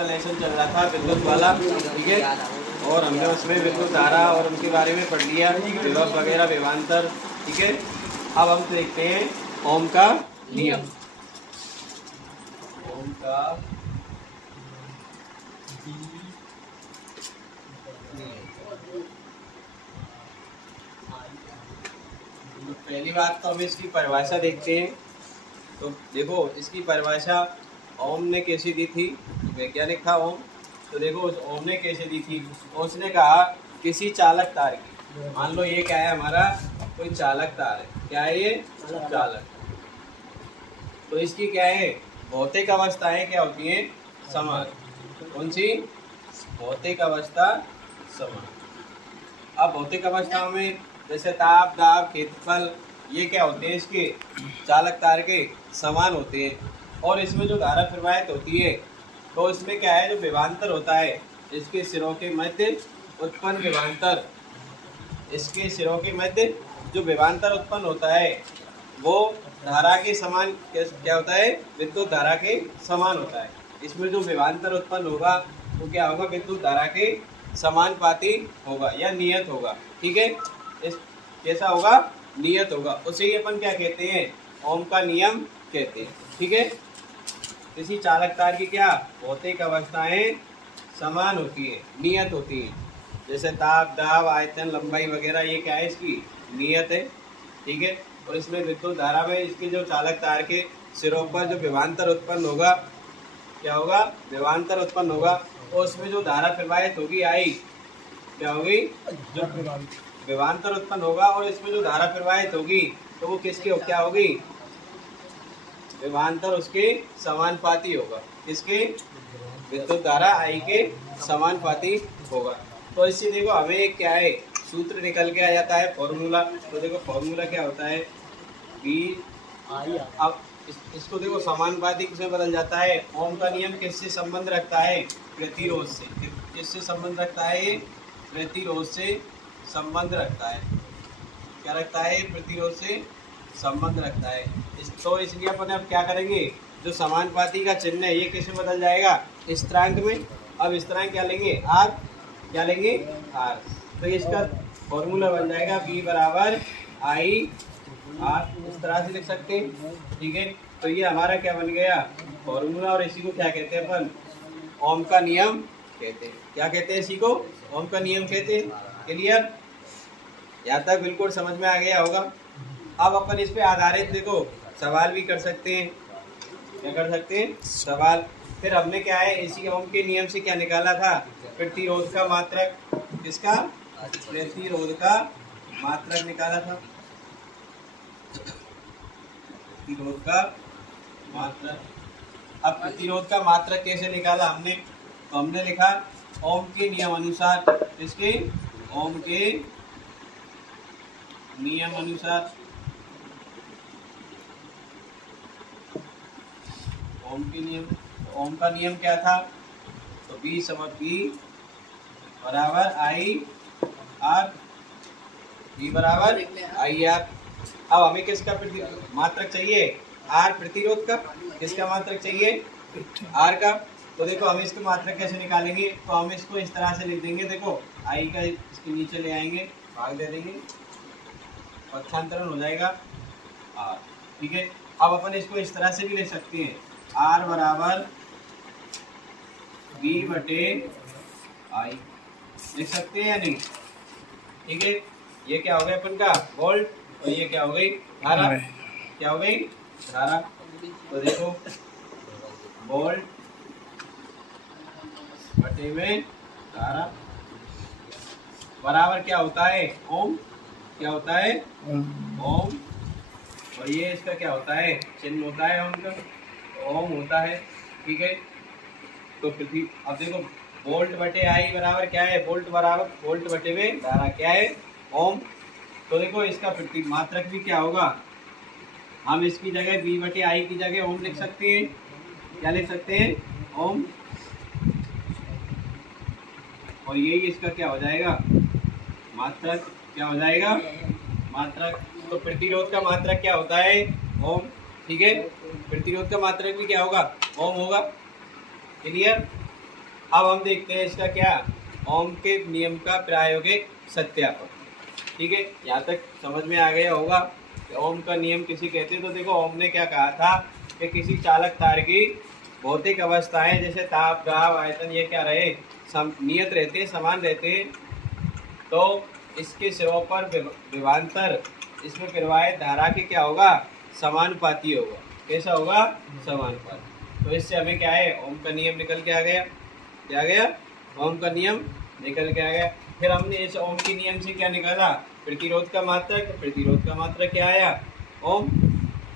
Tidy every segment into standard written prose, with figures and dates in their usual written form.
अपना लेसन चल रहा था विद्युत वाला, ठीक है, और हमने उसमें विद्युत धारा और उनके बारे में पढ़ लिया, विभव वगैरह, विभवांतर, ठीक है। अब हम देखते हैं ओम का नियम। ओम का तो पहली बात तो हम इसकी परिभाषा देखते हैं। तो देखो इसकी परिभाषा ओम ने कैसे दी थी, वैज्ञानिक था ओम। तो देखो उस ओम ने कैसे दी थी, उसने कहा किसी चालक तार की, मान लो ये क्या है हमारा, कोई चालक तार है, क्या है ये, चालक। तो इसकी क्या है, भौतिक अवस्थाएं क्या होती हैं, समान। कौन सी, भौतिक अवस्था समान। अब भौतिक अवस्थाओं में जैसे ताप, दाब, क्षेत्रफल, ये क्या होते हैं, इसके चालक तार के समान होते हैं। और इसमें जो धारा प्रवाहित होती है, तो इसमें क्या है, जो विभवांतर होता है, इसके सिरों के मध्य उत्पन्न विभवांतर, इसके सिरों के मध्य जो विभवांतर उत्पन्न होता है वो धारा के समान क्या होता है, विद्युत धारा के समान होता है। इसमें जो विभवांतर उत्पन्न होगा वो क्या होगा, विद्युत धारा के समानुपाती होगा या नियत होगा, ठीक है। इस कैसा होगा, नियत होगा। उसे ही अपन क्या कहते हैं, ओम का नियम कहते हैं, ठीक है। किसी चालक तार की क्या भौतिक अवस्थाएं समान होती है, नियत होती हैं। जैसे ताप, दाब, आयतन, लंबाई वगैरह, ये क्या है, इसकी नियत है, ठीक है। और इसमें विद्युत धारा में इसके जो चालक तार के सिरों पर जो विभवांतर उत्पन्न होगा, क्या होगा, विभवांतर उत्पन्न होगा, और उसमें जो धारा प्रवाहित होगी आई, क्या होगी, जो विभवांतर उत्पन्न होगा और इसमें जो धारा प्रवाहित होगी तो वो किसके क्या होगी, विभवांतर उसके समानुपाती होगा, किसके, विद्युत धारा आई के समानुपाती होगा। तो इससे देखो हमें एक क्या है, सूत्र निकल के आ जाता है, फॉर्मूला। तो देखो फॉर्मूला क्या होता है, बी आई। अब इसको देखो समानुपाती किसमें बदल जाता है, ओम का नियम किससे संबंध रखता है, प्रतिरोध से। किससे संबंध रखता है, ये प्रतिरोध से संबंध रखता है। क्या रखता है, प्रतिरोध से संबंध रखता है। तो इसलिए अपन अब क्या करेंगे, जो समानुपाती का चिन्ह है ये किसमें बदल जाएगा, स्थिरांक में। अब स्थिरांक क्या लेंगे, आर, क्या लेंगे, आर। तो इसका फॉर्मूला बन जाएगा बी बराबर आई आर, इस तरह से लिख सकते हैं, ठीक है। तो ये हमारा क्या बन गया, फॉर्मूला। और इसी को क्या कहते हैं अपन, ओम का नियम कहते हैं। क्या कहते हैं इसी को, ओम का नियम कहते हैं। क्लियर, यहाँ तक बिल्कुल समझ में आ गया होगा। अब अपन इस पे आधारित देखो सवाल भी कर सकते हैं। क्या कर सकते हैं, सवाल। फिर हमने क्या है, इसी ओम के नियम से क्या निकाला था, प्रतिरोध का मात्रक। किसका, प्रतिरोध का मात्रक निकाला था, प्रतिरोध का मात्रक। अब प्रतिरोध का मात्रक कैसे निकाला हमने, तो हमने लिखा ओम के नियम अनुसार, इसके ओम के नियम अनुसार, ओम के नियम। ओम का नियम क्या था, तो बी समझ बी बराबर आई आर, बी बराबर आई आर। अब हमें किसका मात्रक चाहिए, आर, प्रतिरोध का। किसका मात्रक चाहिए, आर का। तो देखो हम इसका मात्रक कैसे निकालेंगे, तो हम इसको इस तरह से लिख देंगे। देखो आई का इसके नीचे ले आएंगे, भाग दे देंगे, पक्षांतरण हो जाएगा आर, ठीक है। अब अपन इसको इस तरह से भी लिख सकते हैं, आर बराबर बी बटे आई, लिख सकते हैं या नहीं, ठीक है। ये क्या हो गया अपन का वोल्ट, और ये क्या हो गई धारा, क्या हो गई धारा। तो देखो वोल्ट बटे में धारा बराबर क्या होता है, ओम। क्या होता है, ओम। और ये इसका क्या होता है, चिन्ह होता है ओम का, ओम होता है, ठीक है। तो पृथ्वी, अब देखो वोल्ट बटे आई बराबर क्या है, वोल्ट बराबर वोल्ट बटे में धारा, क्या है, ओम। तो देखो इसका प्रति मात्रक भी क्या होगा, हम इसकी जगह बी बटे आई की जगह ओम लिख सकते हैं। क्या लिख सकते हैं, ओम। और यही इसका क्या हो जाएगा, मात्रक। क्या हो जाएगा, मात्रक। तो प्रतिरोध का मात्रक क्या होता है, ओम, ठीक है। प्रतिरोध का मात्रक भी क्या होगा, ओम होगा। क्लियर। अब हम देखते हैं इसका क्या, ओम के नियम का प्रायोगिक सत्यापन। ठीक है, यहाँ तक समझ में आ गया होगा कि ओम का नियम किसी कहते हैं। तो देखो ओम ने क्या कहा था कि किसी चालक तार की भौतिक अवस्थाएं जैसे ताप, दाब, आयतन ये क्या रहे, नियत रहते हैं, समान रहते हैं। तो इसके सिरों पर विभवांतर इसमें प्रवाहित धारा की क्या होगा, समानुपाती होगा। कैसा होगा, समानुपाती। तो इससे हमें क्या है, ओम का नियम निकल के आ गया। क्या आ गया, ओम का नियम निकल के आ गया। फिर हमने इस ओम के नियम से क्या निकाला, प्रतिरोध का मात्रक। प्रतिरोध का मात्रक क्या आया, ओम।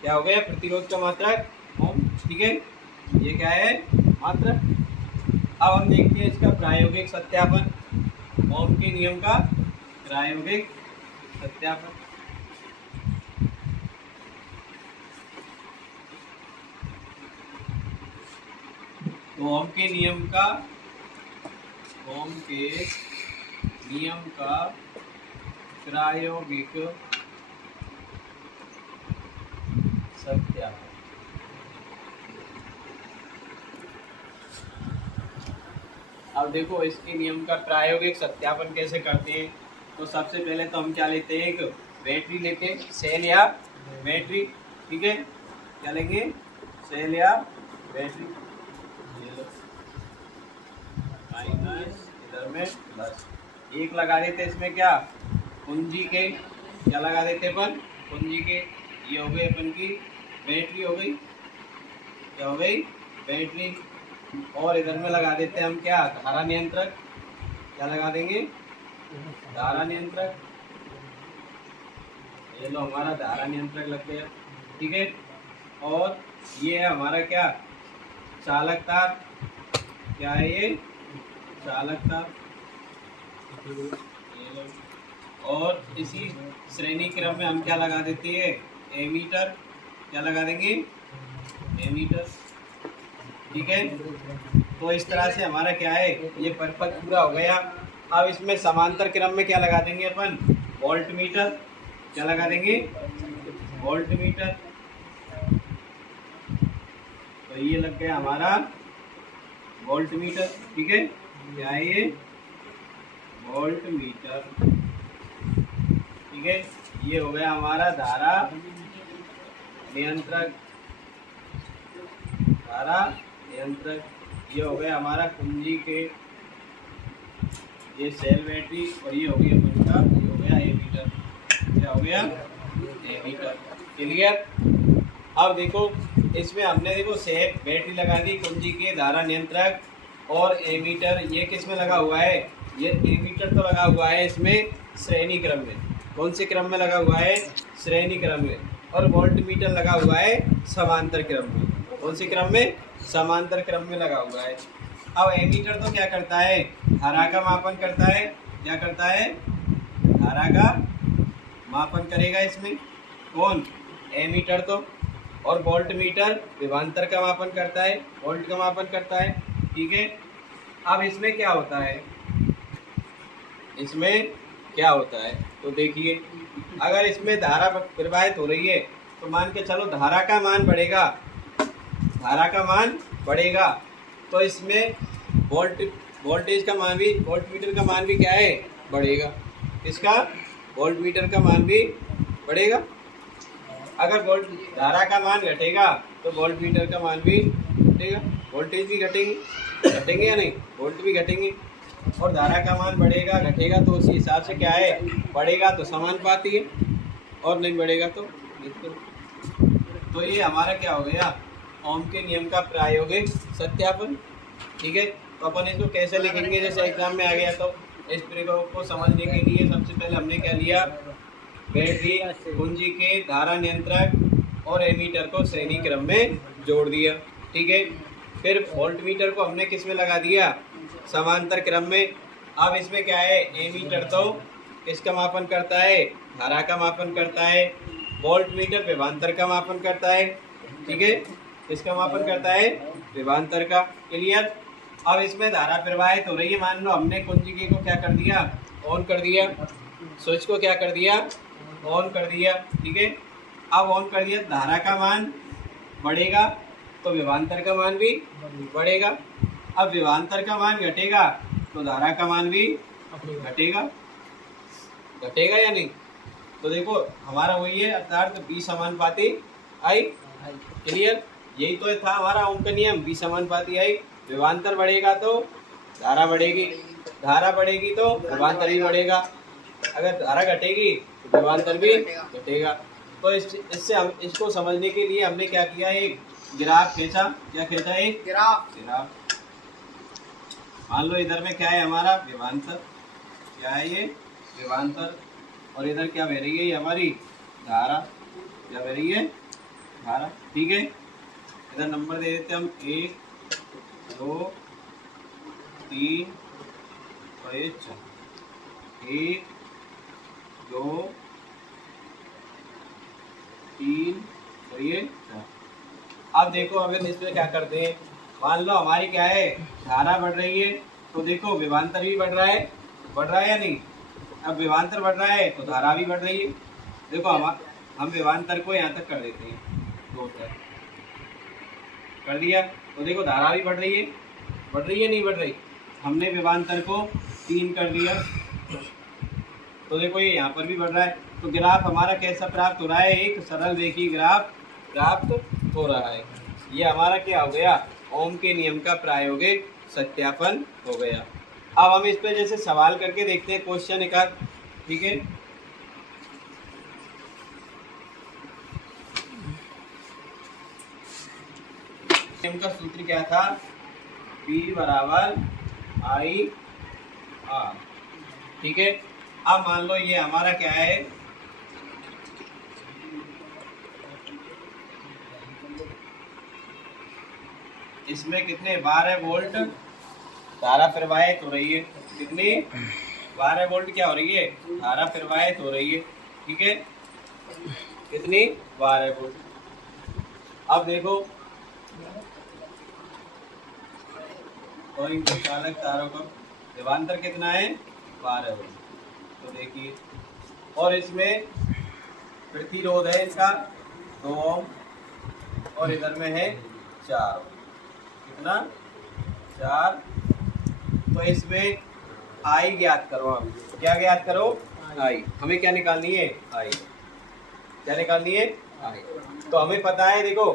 क्या हो गया, प्रतिरोध का मात्रक ओम। ठीक है, ये क्या है, मात्रक। अब हम देखते हैं इसका प्रायोगिक सत्यापन, ओम के नियम का प्रायोगिक सत्यापन। तो ओम के नियम का प्रायोगिक सत्यापन। अब देखो इसके नियम का प्रायोगिक सत्यापन कैसे करते हैं। तो सबसे पहले तो हम क्या लेते हैं, एक बैटरी लेते हैं, सेल या बैटरी। ठीक है, क्या लेंगे, सेल या बैटरी। माइनस इधर में प्लस, एक लगा देते इसमें क्या, कुंजी के, क्या लगा देते अपन, कुंजी के। ये हो गई अपन की बैटरी हो गई, क्या हो गई, बैटरी। और इधर में लगा देते हैं हम क्या, धारा नियंत्रक। क्या लगा देंगे, धारा नियंत्रक। ये लो हमारा धारा नियंत्रक लग गया। ठीक है, और ये है हमारा क्या, चालक तार। क्या है ये, चालक तार। और इसी श्रेणी क्रम में हम क्या लगा देते हैं, एमीटर। क्या लगा देंगे, एमीटर। ठीक है, तो इस तरह से हमारा क्या है, ये परपथ पूरा हो गया। अब इसमें समांतर क्रम में क्या लगा देंगे अपन, वोल्ट मीटर। क्या लगा देंगे, वोल्ट मीटर। तो ये लग गया हमारा वोल्ट मीटर। ठीक है, क्या है ये, वोल्ट मीटर। ठीक है, ये हो गया हमारा धारा नियंत्रक। धारा नियंत्रक, ये हो गया हमारा कुंजी के, ये सेल बैटरी। और ये हो गया अपन का, ये हो गया एमीटर। क्या हो गया, एमीटर। क्लियर। अब देखो इसमें हमने देखो सेल बैटरी लगा दी, कुंजी के, धारा नियंत्रक और एमीटर। ये किस में लगा हुआ है, ये एमीटर तो लगा हुआ है इसमें श्रेणी क्रम में। कौन से क्रम में लगा हुआ है, श्रेणी क्रम में। और वोल्ट मीटर लगा हुआ है समांतर क्रम में। कौन से क्रम में, समांतर क्रम में लगा हुआ है। अब एमीटर तो क्या करता है, धारा का मापन करता है। क्या करता है, धारा का मापन करेगा इसमें, कौन, एमीटर तो। और वोल्ट मीटर विभवांतर का मापन करता है, वोल्ट का मापन करता है। ठीक है, अब इसमें क्या होता है, इसमें क्या होता है, तो देखिए अगर इसमें धारा प्रवाहित हो रही है तो मान के चलो धारा का मान बढ़ेगा, धारा का मान बढ़ेगा तो इसमें वोल्टेज का मान भी, वोल्ट मीटर का मान भी क्या है, बढ़ेगा। इसका वोल्ट मीटर का मान भी बढ़ेगा। अगर वोल्ट धारा का मान घटेगा तो वोल्ट मीटर का मान भी घटेगा, वोल्टेज भी घटेंगे या नहीं, वोल्ट भी घटेंगे। और धारा का मान बढ़ेगा घटेगा तो उसी हिसाब से क्या है, बढ़ेगा तो समानुपाती है और नहीं बढ़ेगा तो नहीं। तो ये हमारा क्या हो गया, ओम के नियम का प्रायोगिक सत्यापन। ठीक है, तो अपन इसको कैसे लिखेंगे, जैसे एग्जाम में आ गया तो इस प्रयोग को समझने के लिए सबसे पहले हमने क्या लिया, बैटरी, कुंजी के, धारा नियंत्रक और एमीटर को श्रेणी क्रम में जोड़ दिया। ठीक है, फिर वोल्ट मीटर को हमने किस में लगा दिया, समांतर क्रम में। अब इसमें क्या है, एमीटर तो किसका मापन करता है, धारा का मापन करता है। वोल्ट मीटर विभवांतर का मापन करता है। ठीक है, किसका मापन करता है, विभवांतर का। क्लियर। अब इसमें धारा प्रवाहित हो रही है, मान लो हमने कुंजी को क्या कर दिया, ऑन कर दिया, स्विच को क्या कर दिया, ऑन कर दिया। ठीक है, अब ऑन कर दिया, धारा का मान बढ़ेगा तो विभवांतर का मान भी बढ़ेगा। अब विभवांतर का मान घटेगा तो धारा का मान भी घटेगा, घटेगा या नहीं। तो देखो हमारा वही है अर्थात B समानुपाती I। क्लियर, यही तो था हमारा ओम का नियम, B समानुपाती I। विभवांतर बढ़ेगा तो धारा बढ़ेगी, धारा बढ़ेगी तो विभवांतर भी बढ़ेगा, अगर धारा घटेगी तो विभवांतर भी घटेगा। तो इससे हम इसको समझने के लिए हमने क्या किया, एक ग्राफ खींचा। क्या खींचा, एक ग्राफ। मान लो इधर में क्या है हमारा विभवांतर, क्या है ये विभवांतर, और इधर क्या बह रही है ये हमारी धारा, क्या बह रही है धारा। ठीक है, इधर नंबर दे देते हम 1 2 3 और 1 2 3 और ये 4। अब देखो अगर इसमें क्या करते हैं, मान लो हमारी क्या है धारा बढ़ रही है, तो देखो विभवांतर भी बढ़ रहा है या नहीं। अब विभवांतर बढ़ रहा है तो धारा भी बढ़ रही है। देखो हम विभवांतर को यहाँ तक कर देते हैं, 2 तक कर दिया, तो देखो धारा भी बढ़ रही है नहीं बढ़ रही। हमने विभवांतर को 3 कर दिया, तो देखो ये यहाँ पर भी बढ़ रहा है। तो ग्राफ हमारा कैसा प्राप्त हो रहा है, एक सरल रेखीय ग्राफ प्राप्त हो रहा है। ये हमारा क्या हो गया, ओम के नियम का प्रायोगिक सत्यापन हो गया। अब हम इस पे जैसे सवाल करके देखते हैं, क्वेश्चन एक आध। ठीक है, नियम का सूत्र क्या था, P बराबर I R। ठीक है, अब मान लो ये हमारा क्या है, इसमें कितने 12 वोल्ट धारा प्रवाहित हो रही है। कितनी 12 वोल्ट क्या हो रही है, धारा प्रवाहित हो रही है। ठीक है, कितनी 12 वोल्ट। अब देखो और इन चालक तारों का विभवांतर कितना है, 12 वोल्ट। तो देखिए, और इसमें प्रतिरोध है इसका 2 ओम, और इधर में है 4 ओम। कितना 4। तो इसमें I ज्ञात करो। हम क्या ज्ञात करो, I। हमें क्या निकालनी है, I। क्या निकालनी है, I। तो हमें पता है, देखो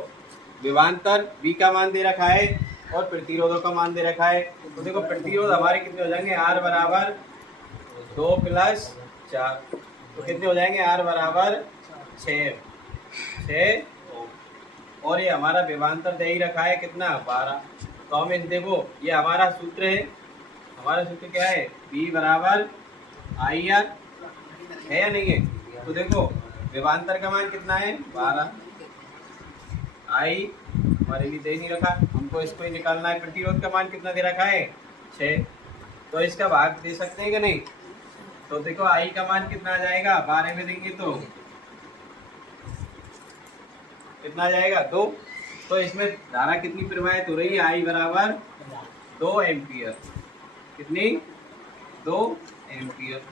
विभवांतर V का मान दे रखा है और प्रतिरोधों का मान दे रखा है। तो देखो प्रतिरोध हमारे कितने हो जाएंगे, R बराबर 2 + 4। तो कितने हो जाएंगे, R बराबर 6 ओम। और ये हमारा विभवांतर दे ही रखा है कितना, 12। तो हम इस देखो ये हमारा सूत्र है, हमारा सूत्र क्या है, B बराबर IR है या नहीं है। तो देखो विभवांतर का मान कितना है, 12। I हमारे लिए दे नहीं रखा, हमको इसको ही निकालना है। प्रतिरोध का मान कितना दे रखा है, 6। तो इसका भाग दे सकते हैं कि नहीं। तो देखो I का मान कितना आ जाएगा, 12 में देंगे तो कितना आ जाएगा, 2। तो इसमें धारा कितनी प्रवाहित हो रही है, I बराबर 2 एम्पियर। कितनी, 2 एम्पियर।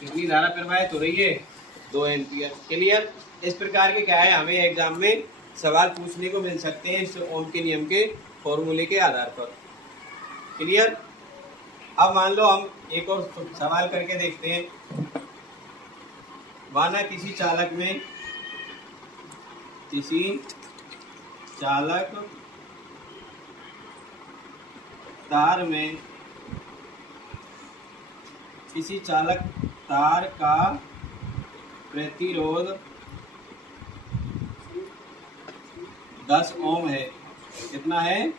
कितनी धारा प्रवाहित हो रही है, 2 एम्पियर। क्लियर, इस प्रकार के क्या है, हमें एग्जाम में सवाल पूछने को मिल सकते हैं इस ओम के नियम के फॉर्मूले के आधार पर। क्लियर, अब मान लो हम एक और सवाल करके देखते हैं। माना किसी चालक तार में, किसी चालक तार का प्रतिरोध 10 ओम है। कितना है,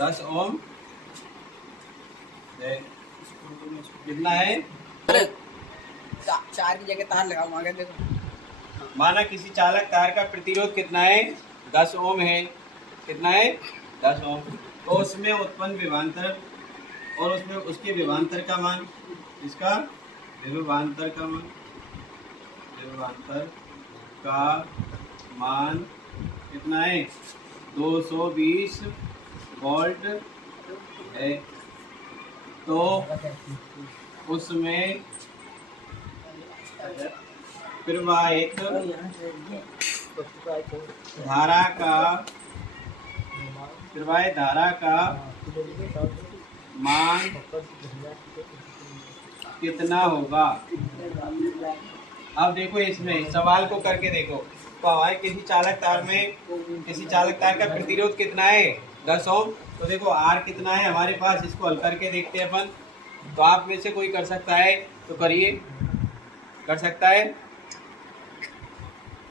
10 ओम है। कितना है, 4 की जगह तार लगाऊंगा। देखो माना किसी चालक तार का प्रतिरोध कितना है, 10 ओम है। कितना है, 10 ओम। तो उसमें उत्पन्न विभवांतर और उसमें उसके विभवांतर का मान, इसका विभवांतर का मान कितना है, 220 वोल्ट है। तो उसमें प्रवाहित धारा का प्रवाहित धारा का मान कितना होगा। अब देखो इसमें सवाल को करके देखो, तो हमारे किसी चालक तार का प्रतिरोध कितना है 10 ओम। तो देखो आर कितना है हमारे पास, इसको हल करके देखते हैं अपन। तो आप में से कोई कर सकता है तो करिए, कर सकता है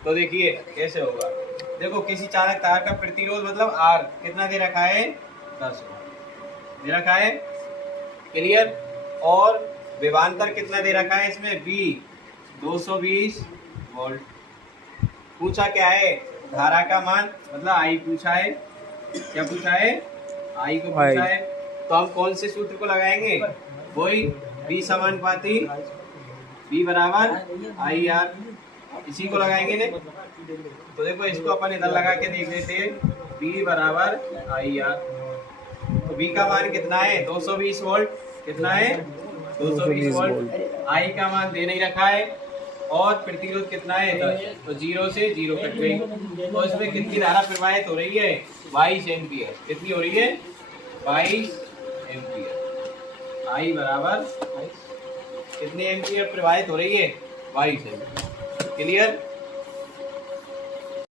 तो देखिए कैसे होगा। देखो किसी चालक तार का प्रतिरोध मतलब आर कितना दे रखा है 10 ओम दे रखा है, क्लियर। और विभवांतर कितना दे रखा है इसमें बी 220 वोल्ट। पूछा क्या है धारा का मान मतलब आई पूछा है, क्या पूछा है आई को पूछा है। तो हम कौन से सूत्र को लगाएंगे, वही बी समानुपाती बी बराबर आई आर, इसी को लगाएंगे ने। तो देखो इसको अपन इधर लगा के देख लेते हैं, बी बराबर आई आर। तो बी का मान कितना है 220 वोल्ट, कितना है 220 वोल्ट। आई का मान दे नहीं रखा है और प्रतिरोध कितना है 10, तो 0 से 0 कट गई। तो इसमें कितनी धारा प्रवाहित हो रही है 22 एम्पियर। कितनी हो रही है 22 एम्पियर। आई बराबर कितने एम्पियर प्रवाहित हो रही है 22 एम्पियर, क्लियर।